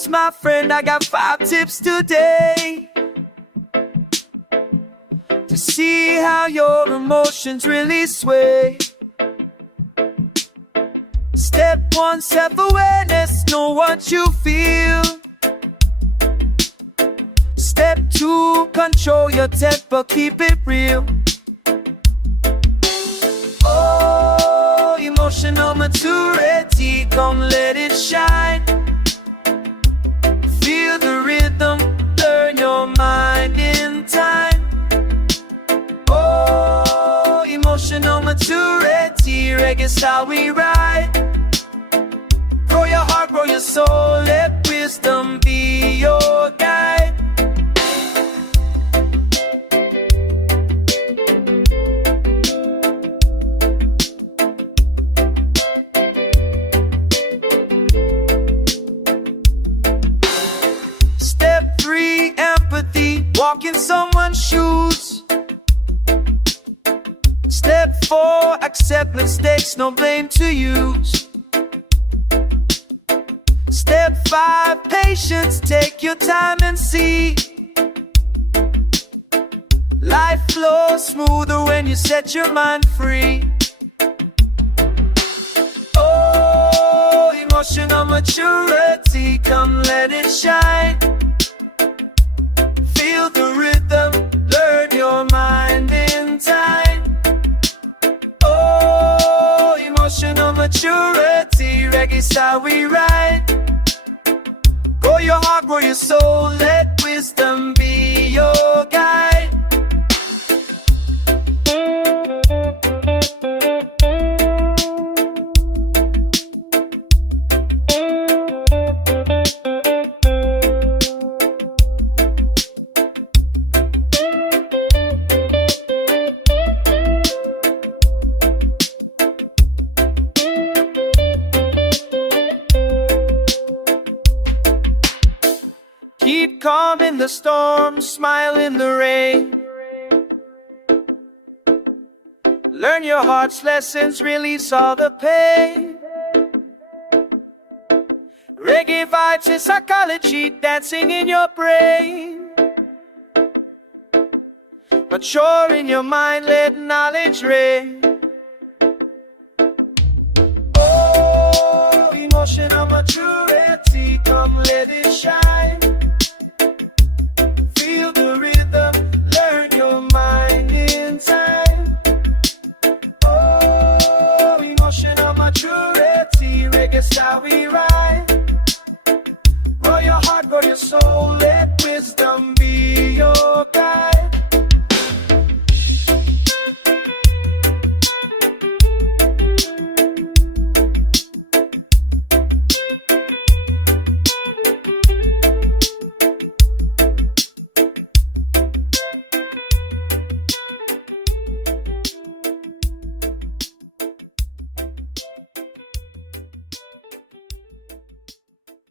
uplifts, my friend. I got 5 tips today to see how your emotions really sway. Step 1, self-awareness, know what you feel. Step 2, control your temper, keep it real. Oh, emotional maturity, come let it shine. Feel the rhythm, learn your mind in time. Oh, emotional maturity, reggae's how we ride. Grow your heart, grow your soul, let wisdom be your guide. Step 3, empathy, walk in someone's shoes. Step 4, accept mistakes, no blame to use. Step 5, patience, take your time and see. Life flows smoother when you set your mind free. Oh, emotional maturity, come let it shine. Feel the rhythm, learn your mind in time. Oh, emotional maturity, reggae's how we ride. Grow your heart, grow your soul, let wisdom be your guide. Keep calm in the storm, smile in the rain. Learn your heart's lessons, release all the pain. Reggae vibes is psychology, dancing in your brain. Mature in your mind, let knowledge reign. Oh, emotional maturity, come let it shine. Feel the rhythm, learn your mind in time. Oh, emotional maturity, reggae's how we ride. Grow your heart, grow your soul, let wisdom be your